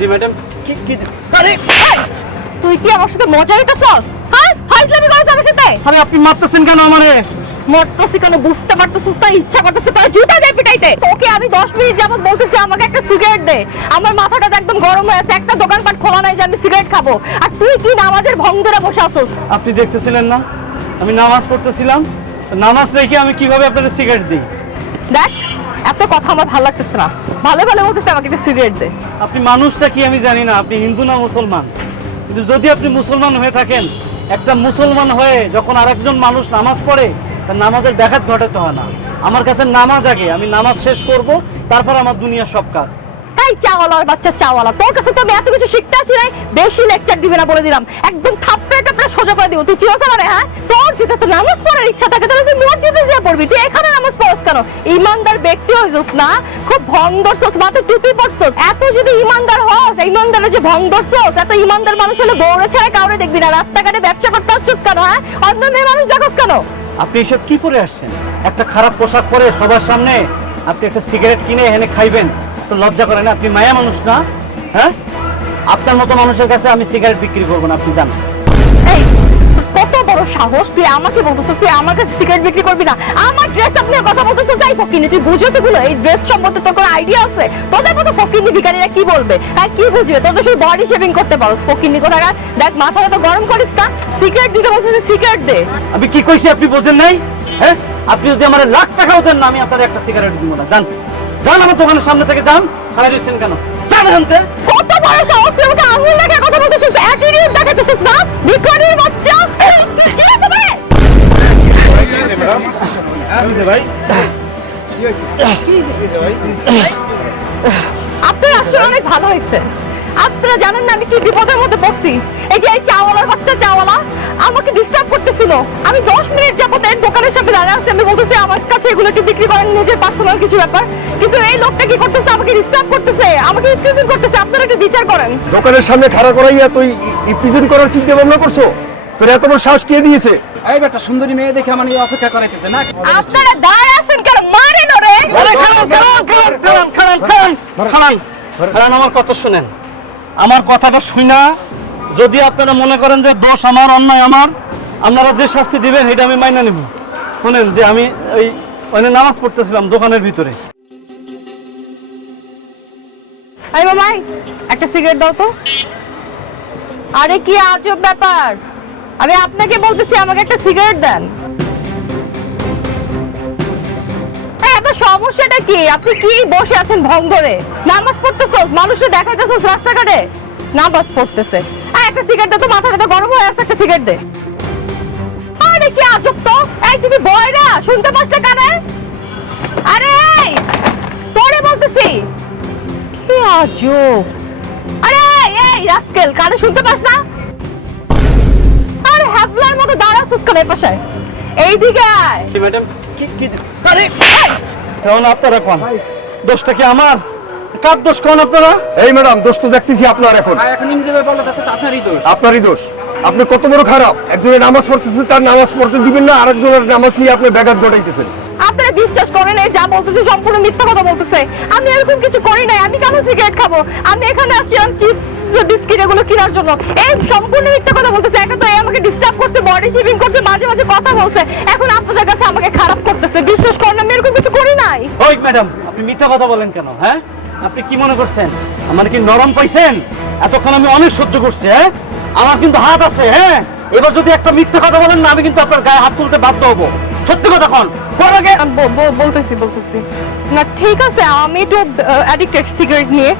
জি madam. কি আরে তুই কি আমার সাথে মজা নিতেছস? হ্যাঁ ফাইজলামি করছিস আমার সাথে? আরে আপনি মারতেছেন কেন আমারে? মরতেছি কেন বুঝতে পারতেছিস? তাই ইচ্ছা করতেছে তোর জুতা দিয়ে পিটাইতে। তোকে আমি 10 মিনিট যাবত বলতেছি আমাকে একটা সিগারেট দে। আমার মাথাটা তো একদম গরম হয়ে আছে, একটা দোকানপাট খোলা নাই যে আমি সিগারেট খাবো। আর তুই কি নামাজের ভং ধরে বসে আছিস? আপনি দেখতেছিলেন না আমি নামাজ পড়তেছিলাম? নামাজ রেখে আমি কিভাবে আপনাদের সিগারেট দিই? দেখ এত কথা আমার ভালো লাগতেছে না। ভালো ভালো বলতেছে আমাকে একটা সিগারেট দে। আপনি মানুষটা কি আমি জানি না, আপনি হিন্দু না মুসলমান, কিন্তু যদি আপনি মুসলমান হয়ে থাকেন, একটা মুসলমান হয়ে যখন আরেকজন মানুষ নামাজ পড়ে তার নামাজের ব্যাঘাত ঘটাতে হয় না। আমার কাছে নামাজ আগে, আমি নামাজ শেষ করব, তারপর আমার দুনিয়ার সব কাজ। তাই চাওয়ালার বাচ্চা চাওয়ালা, তোর কাছে তো আমি এত কিছু শিখতে আসি নাই। বেশি লেকচার দিবে না বলে দিলাম, একদম থাপড়ে টাপড়ে সোজা করে দিব। তুই চিনছ মানে? হ্যাঁ তোর যেটা তো নামাজ পড়ার ইচ্ছা থাকে তাহলে তুই মসজিদে যা পড়বি, তুই এখানে নামাজ পড়ছ কেন? ইমানদার ব্যক্তি হইছস না, খুব ভং ধরছস, মাথায় টুপি পরছস। এত যদি ইমানদার হস, ইমানদারের যে ভং ধরছস, এত ইমানদার মানুষ হলে বউরে ছাড়া কাউরে দেখবি না। রাস্তাঘাটে ব্যবসা করতে আসছস কেন? হ্যাঁ অন্য মেয়ে মানুষ দেখছস কেন? আপনি এসব কি পরে আসছেন? একটা খারাপ পোশাক পরে সবার সামনে আপনি একটা সিগারেট কিনে এখানে খাইবেন, তো লজ্জা করে না? আপনি মায়া মানুষ না? হ্যাঁ আপনার মতো মানুষের কাছে আমি সিগারেট বিক্রি করবো না, আপনি জানেন। এই কত বড় সাহস, তুই আমাকে বলতেছিস তুই আমার কাছে সিগারেট বিক্রি করবি না? আমার ড্রেস আপনি কথা বলতেছিস? যাই ফকিনি, তুই বুঝছিস এগুলো? এই ড্রেস সম্বন্ধে তোর কোনো আইডিয়া আছে? তোদের মতো ফকিনি ভিখারিরা কি বলবে? হ্যাঁ কি বুঝবে? তোদের শুধু বডি শেভিং করতে পারোস ফকিনি কোথাকার। দেখ মাথাটা তো গরম করিস না। সিগারেট দিতে বলছিস, সিগারেট দে। আমি কি কইছি আপনি বোঝেন নাই? হ্যাঁ আপনি যদি আমার লাখ টাকাও দেন না, আমি আপনার একটা সিগারেট দিব না। জান যান আমার দোকানের সামনে থেকে যান। খারাপ দিচ্ছেন কেন? যান এখানতে। কত বড় সাহস, তুই আমাকে আঙুল দেখে কথা বলতেছিস? অ্যাটিটিউড দেখাতেছিস না ভিখারির বাচ্চা? ঠিক আছে ভাই আপনার আসলে অনেক ভালো হয়েছে। আপনারা জানেন না আমি কি বিপদের মধ্যে পড়ছি? এই যে এই চাওয়ালার বাচ্চা চাওয়ালা আমাকে ডিস্টার্ব করতেছিল। আমি 10 মিনিট যাবত এর দোকানের সামনে দাঁড়িয়ে আছি, আমি বলতেছি আমার কাছে এগুলো একটু বিক্রি করেন, নিজের পার্সোনাল কিছু ব্যাপার। কিন্তু এই লোকটা কি করতেছে? আমাকে ডিস্টার্ব করতেছে, আমাকে ইফটিজিং করতেছে। আপনারা একটু বিচার করেন। দোকানের সামনে খাড়া করাইয়া তুই ইপ্রিজেন্ট করার চিন্তা ভাবনা করছো? তোর এত বড় সাহস কে দিয়েছে? এই বেটা সুন্দরী মেয়ে দেখে আমার অপেক্ষা করাইতেছে না। আপনারা দাঁড়ায় আছেন কেন? মারেন ওরে। আরে খালান আমার কথা শুনেন। আমার কথাটা শুনা যদি আপনারা মনে করেন যে দোষ আমার, অন্যায় আমার, আপনারা যে শাস্তি দিবেন সেটা আমি মাইনা নেব। শুনেন যে আমি ওই ওখানে নামাজ পড়তেছিলাম দোকানের ভিতরে। আরে মামাই একটা সিগারেট দাও তো। আরে কি আজব ব্যাপার, আমি আপনাকে বলতেছি আমাকে একটা সিগারেট দেন। আপনার সমস্যাটা কি? আপনি কি বসে আছেন ভং ধরে? নামাজ পড়তেছস, মানুষের দেখাইতেছস রাস্তাঘাটে নামাজ পড়তেছে। একটা সিগারেট দে তো, মাথাটা তো গরম হয়ে আছে, একটা সিগারেট দে। আরে কি আজব তো। এই তুমি বয়রা শুনতে পাস না কানে? আরে এই তোরে বলতেছি, কি আজব। আরে এই রাস্কেল কানে শুনতে পাস না? আরে হ্যাভলার মতো দাঁড়াছিস কেন? এই পাশে এইদিকে আয়। ম্যাডাম কি আরে এখন আপনারা কোন দোষটা কি আমার? কার দোষ কোন আপনারা? এই ম্যাডাম, দোষ তো দেখতেছি আপনার। এখন এখন নিজে বলো তাতে তো আপনারই দোষ। আপনারই দোষ। আপনি কত বড় খারাপ, একজনের নামাজ পড়তেছে তার নামাজ পড়তে দিবেন না, আরেকজনের নামাজ নিয়ে আপনি ব্যাঘাত ঘটাইতেছেন। আপনারা বিশ্বাস করেন এই যা বলতেছে সম্পূর্ণ মিথ্যা কথা বলতেছে। আমি এরকম কিছু করি নাই। আমি কেন সিগারেট খাবো? আমি এখানে আসছিলাম চিপস বিস্কিট এগুলো কেনার জন্য। এই সম্পূর্ণ মিথ্যা কথা বলতেছে। একা তো আমাকে ডিস্টার্ব করছে, বডি শেভিং করছে, মাঝে মাঝে কথা বলছে, এখন আপনাদের কাছে আমাকে খারাপ করতেছে। বিশ্বাস করেন আমি এরকম কিছু করি নাই। ওই ম্যাডাম আপনি মিথ্যা কথা বলেন কেন? হ্যাঁ আপনি কি মনে করছেন আমার কি নরম পাইছেন? এতক্ষণ আমি অনেক সহ্য করছি। হ্যাঁ আমার কিন্তু হাত আছে। হ্যাঁ এবার যদি একটা মিথ্যা কথা বলেন না, আমি কিন্তু আপনার গায়ে হাত তুলতে বাধ্য হবো। সত্যি কথা কোন বলতেছি না, ঠিক আছে আমি একটু অ্যাডিক্টেড সিগারেট নিয়ে।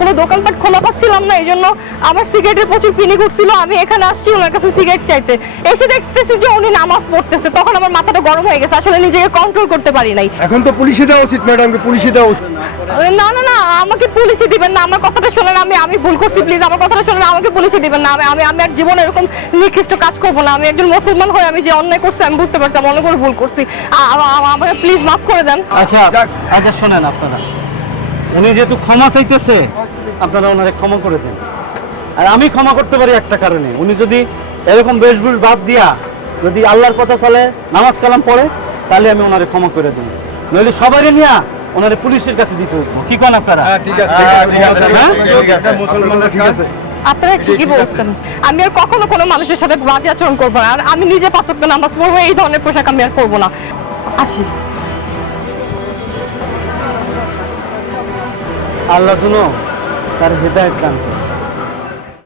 কোনো দোকানপাট খোলা পাচ্ছিলাম না, এই জন্য আমার সিগারেটের প্রচুর পিনি ঘুরছিল। আমি এখানে আসছি ওনার কাছে সিগারেট চাইতে, এসে দেখতেছি যে উনি নামাজ পড়তেছে। তখন আমার মাথাটা গরম হয়ে গেছে, আসলে নিজেকে কন্ট্রোল করতে পারি নাই। এখন তো পুলিশে দেওয়া উচিত, ম্যাডামকে পুলিশে দেওয়া উচিত। না না না আমাকে পুলিশে দিবেন না, আমার কথাটা শোনেন। আমি ভুল করছি, প্লিজ আমার কথাটা শোনেন। আমাকে পুলিশে দিবেন না। আমি আর জীবনে এরকম নিকৃষ্ট কাজ করবো না। আমি একজন মুসলমান হয়ে আমি যে অন্যায় করছি আমি বুঝতে পারছি, আমি অনেক করে ভুল করছি। আমাকে প্লিজ মাফ করে দেন। আচ্ছা আচ্ছা শোনেন, আপনারা উনি যেহেতু ক্ষমা চাইতেছে আপনারা ওনারে ক্ষমা করে দেন। আর আমি ক্ষমা করতে পারি একটা কারণে, উনি যদি এরকম বেশভূষ বাদ দিয়া যদি আল্লাহর কথা চলে, নামাজ কালাম পড়ে, তাহলে আমি ওনারে ক্ষমা করে দেব। নইলে সবাই নিয়ে ওনারে পুলিশের কাছে দিতে হতো। কি কন আপনারা? ঠিক আছে মুসলমানরা ঠিক আছে। আপনারা ঠিকই বলছেন, আমি আর কখনো কোনো মানুষের সাথে বাজে আচরণ করবো না, আর আমি নিজে 5 ওয়াক্ত নামাজ পড়বো, এই ধরনের পোশাক আমি আর করবো না। আসি। আল্লাহ যেন তার হেদায়েত দান করে।